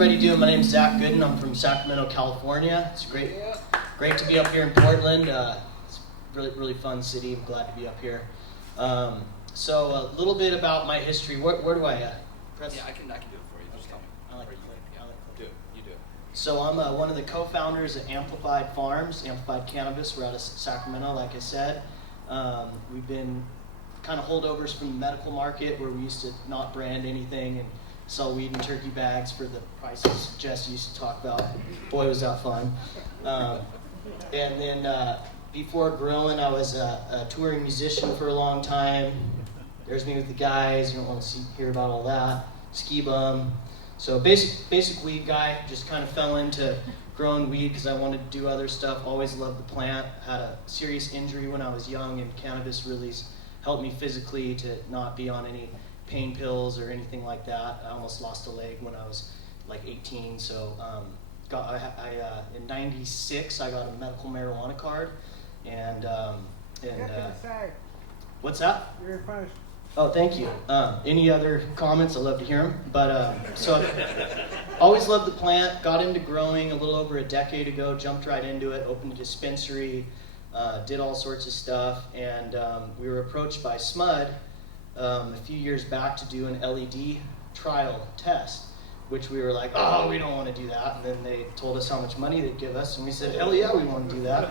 everybody doing? My name is Goodin. I'm from Sacramento, California. It's great to be up here in Portland. It's a really fun city. I'm glad to be up here. So a little bit about my history. Where do I press? Yeah, I can do it for you. Just tell me. I like it. Do it. You do it. So I'm one of the co-founders at Amplified Farms, Amplified Cannabis. We're out of Sacramento, like I said. We've been kind of holdovers from the medical market where we used to not brand anything and sell weed in turkey bags for the prices Jess used to talk about. Boy, was that fun. And then before grilling, I was a touring musician for a long time. There's me with the guys. You don't want to hear about all that. Ski bum. So basic weed guy. Just kind of fell into growing weed because I wanted to do other stuff. Always loved the plant. Had a serious injury when I was young, and cannabis really helped me physically to not be on any pain pills or anything like that. I almost lost a leg when I was like 18. So in '96 I got a medical marijuana card, and what's that? You're finished. Oh, thank you. Any other comments? I'd love to hear them. But so always loved the plant. Got into growing a little over a decade ago. Jumped right into it. Opened a dispensary. Did all sorts of stuff. And we were approached by SMUD a few years back to do an LED trial test, which we were like, oh, we don't want to do that. And then they told us how much money they'd give us, and we said, hell yeah, we want to do that.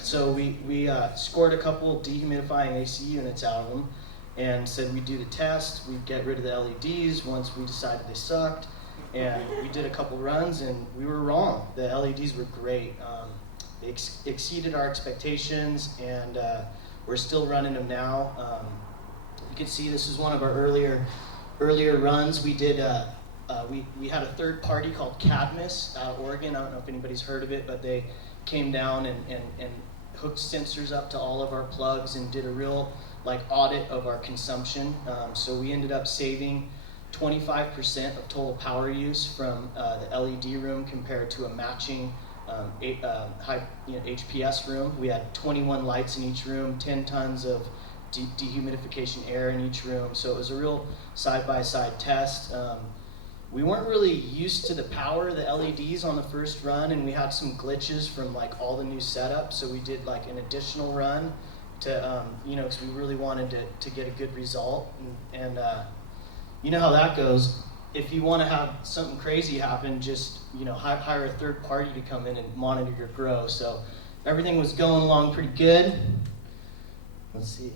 So we scored a couple dehumidifying AC units out of them and said we'd do the test, we'd get rid of the LEDs once we decided they sucked. And we did a couple runs, and we were wrong. The LEDs were great. They exceeded our expectations, and we're still running them now. You can see this is one of our earlier runs. We did we had a third party called Cadmus out of Oregon. I don't know if anybody's heard of it, but they came down and hooked sensors up to all of our plugs and did a real audit of our consumption. So we ended up saving 25% of total power use from the LED room compared to a matching HPS room. We had 21 lights in each room, 10 tons of dehumidification air in each room. So it was a real side-by-side test. We weren't really used to the power of the LEDs on the first run, and we had some glitches from all the new setup. So we did an additional run to, because we really wanted to get a good result. And you know how that goes. If you want to have something crazy happen, just hire a third party to come in and monitor your grow. So everything was going along pretty good. Let's see.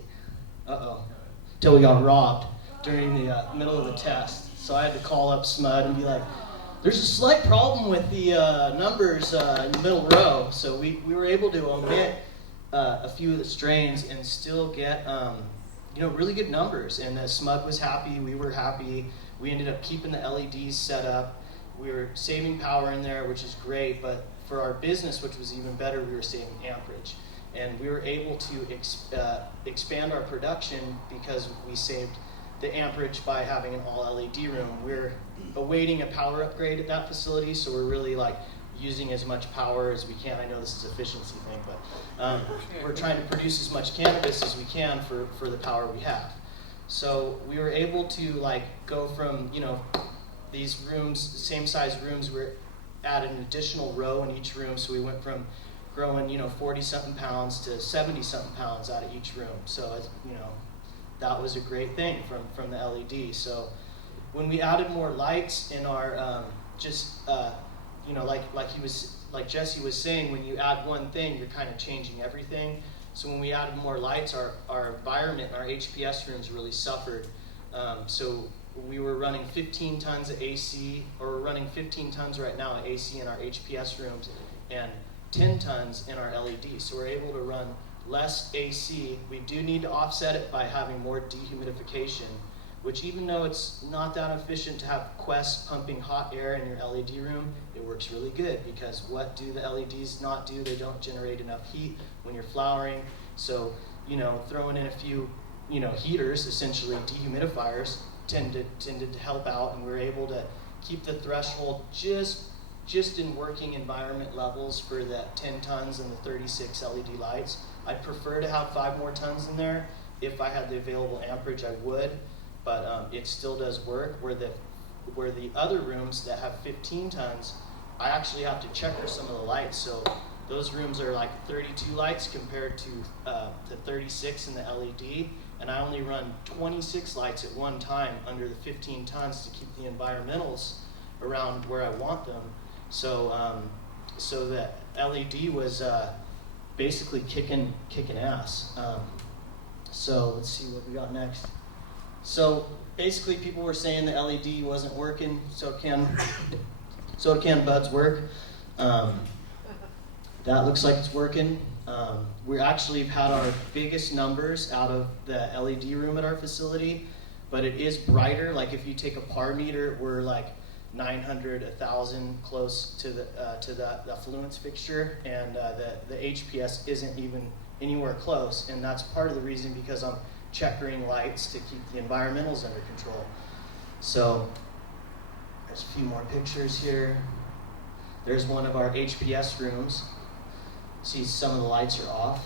Till we got robbed during the middle of the test. So I had to call up SMUD and be like, there's a slight problem with the numbers in the middle row. So we were able to omit a few of the strains and still get really good numbers. And SMUD was happy, we were happy. We ended up keeping the LEDs set up. We were saving power in there, which is great, but for our business, which was even better, we were saving amperage. And we were able to expand our production because we saved the amperage by having an all LED room. We're awaiting a power upgrade at that facility, so we're really using as much power as we can. I know this is an efficiency thing, but we're trying to produce as much cannabis as we can for the power we have. So we were able to go from these rooms, same size rooms, we're at an additional row in each room. So we went from growing 40-something pounds to 70-something pounds out of each room. So that was a great thing from the LED. So when we added more lights in our like Jesse was saying, when you add one thing, you're kind of changing everything. So when we added more lights, our environment, our HPS rooms really suffered. So we were running 15 tons of AC, or we're running 15 tons right now of AC in our HPS rooms, and 10 tons in our LEDs. So we're able to run less AC. We do need to offset it by having more dehumidification, which even though it's not that efficient to have Quest pumping hot air in your LED room, it works really good because what do the LEDs not do? They don't generate enough heat when you're flowering. So, throwing in a few, heaters, essentially dehumidifiers, tended to help out, and we were able to keep the threshold just in working environment levels for the 10 tons and the 36 LED lights. I'd prefer to have 5 more tons in there. If I had the available amperage, I would, but it still does work. Where the where the other rooms that have 15 tons, I actually have to checker some of the lights. So those rooms are like 32 lights compared to 36 in the LED, and I only run 26 lights at one time under the 15 tons to keep the environmentals around where I want them. So so the LED was basically kicking ass. So let's see what we got next. So basically, people were saying the LED wasn't working, so can buds work. That looks like it's working. We actually have had our biggest numbers out of the LED room at our facility, but it is brighter. Like if you take a par meter, we're like 900, 1,000 close to the affluence fixture, and the HPS isn't even anywhere close, and that's part of the reason because I'm checkering lights to keep the environmentals under control. So there's a few more pictures here. There's one of our HPS rooms. See, some of the lights are off.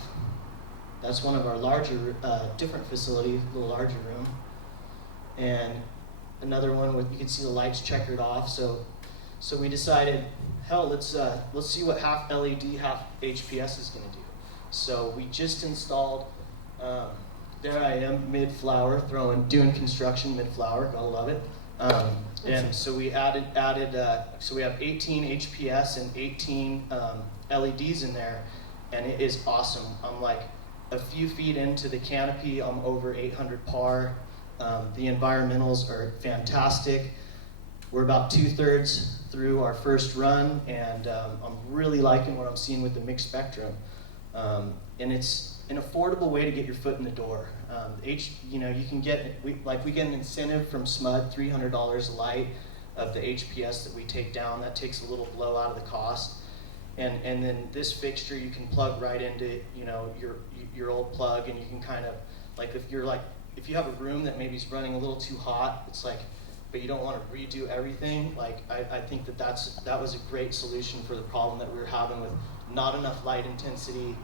That's one of our larger, different facility, a little larger room. And another one with, you can see the lights checkered off. So we decided, hell, let's see what half LED, half HPS is going to do. So we just installed. There I am, mid-flower, doing construction mid-flower. Gotta love it. And so we added. So we have 18 HPS and 18 LEDs in there, and it is awesome. I'm like a few feet into the canopy. I'm over 800 par. The environmentals are fantastic. We're about 2/3 through our first run, and I'm really liking what I'm seeing with the mixed spectrum. And it's an affordable way to get your foot in the door. You can get, we get an incentive from SMUD, $300 a light of the HPS that we take down. That takes a little blow out of the cost. And then this fixture you can plug right into, your old plug, and you can kind of, if you have a room that maybe is running a little too hot, it's like, but you don't want to redo everything. I think that was a great solution for the problem that we were having with not enough light intensity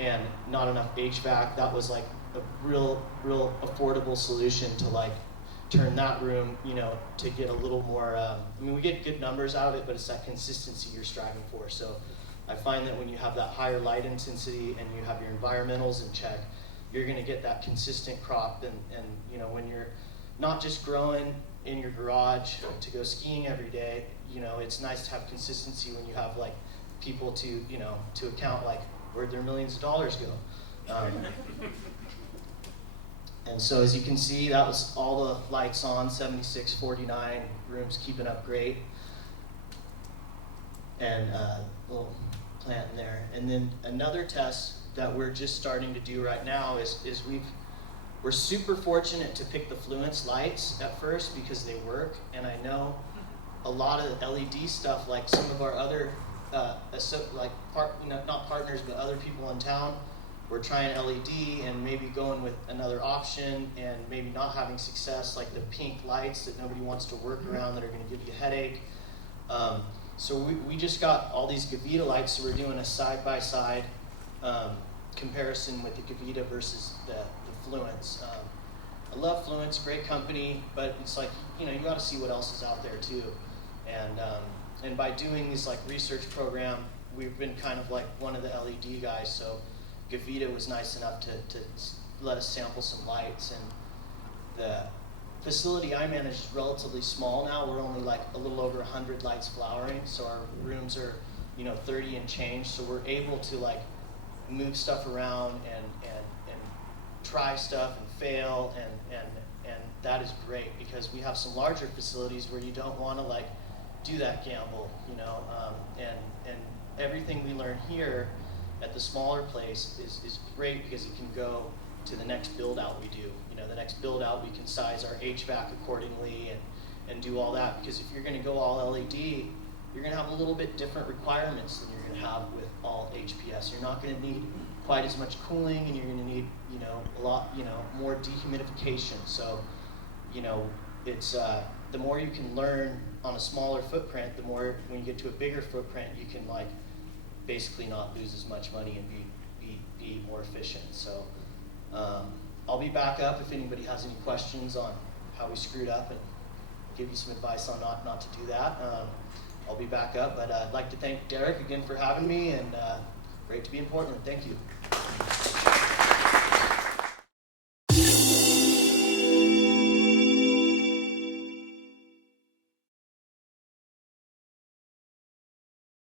and not enough HVAC. That was like a real affordable solution to turn that room, to get a little more, we get good numbers out of it, but it's that consistency you're striving for. So I find that when you have that higher light intensity and you have your environmentals in check, you're gonna get that consistent crop, and when you're not just growing in your garage to go skiing every day, it's nice to have consistency when you have people to account where'd their millions of dollars go. And so as you can see, that was all the lights on, 76, 49, rooms keeping up great. And little plant in there. And then another test that we're just starting to do right now is we're super fortunate to pick the Fluence lights at first because they work. And I know a lot of LED stuff, like some of our other, not partners, but other people in town, we're trying LED and maybe going with another option and maybe not having success, like the pink lights that nobody wants to work around that are going to give you a headache. So we just got all these Goodin lights, so we're doing a side-by-side comparison with the Goodin versus the Fluence. I love Fluence, great company, but it's you got to see what else is out there too. And by doing this research program, we've been kind of like one of the LED guys, so Goodin was nice enough to let us sample some lights. And the facility I manage is relatively small now. We're only a little over 100 lights flowering, so our rooms are 30 and change, so we're able to move stuff around and try stuff and fail, and that is great, because we have some larger facilities where you don't want to do that gamble, and everything we learn here at the smaller place is great, because it can go to the next build out we do. The next build out, we can size our HVAC accordingly and do all that, because if you're going to go all LED, you're going to have a little bit different requirements than you're going to have with all HPS. You're not going to need quite as much cooling, and you're going to need a lot more dehumidification. So it's the more you can learn on a smaller footprint, the more when you get to a bigger footprint, you can basically not lose as much money and be more efficient. So I'll be back up if anybody has any questions on how we screwed up, and give you some advice on not to do that. I'll be back up, but I'd like to thank Derek again for having me, and great to be in Portland. Thank you.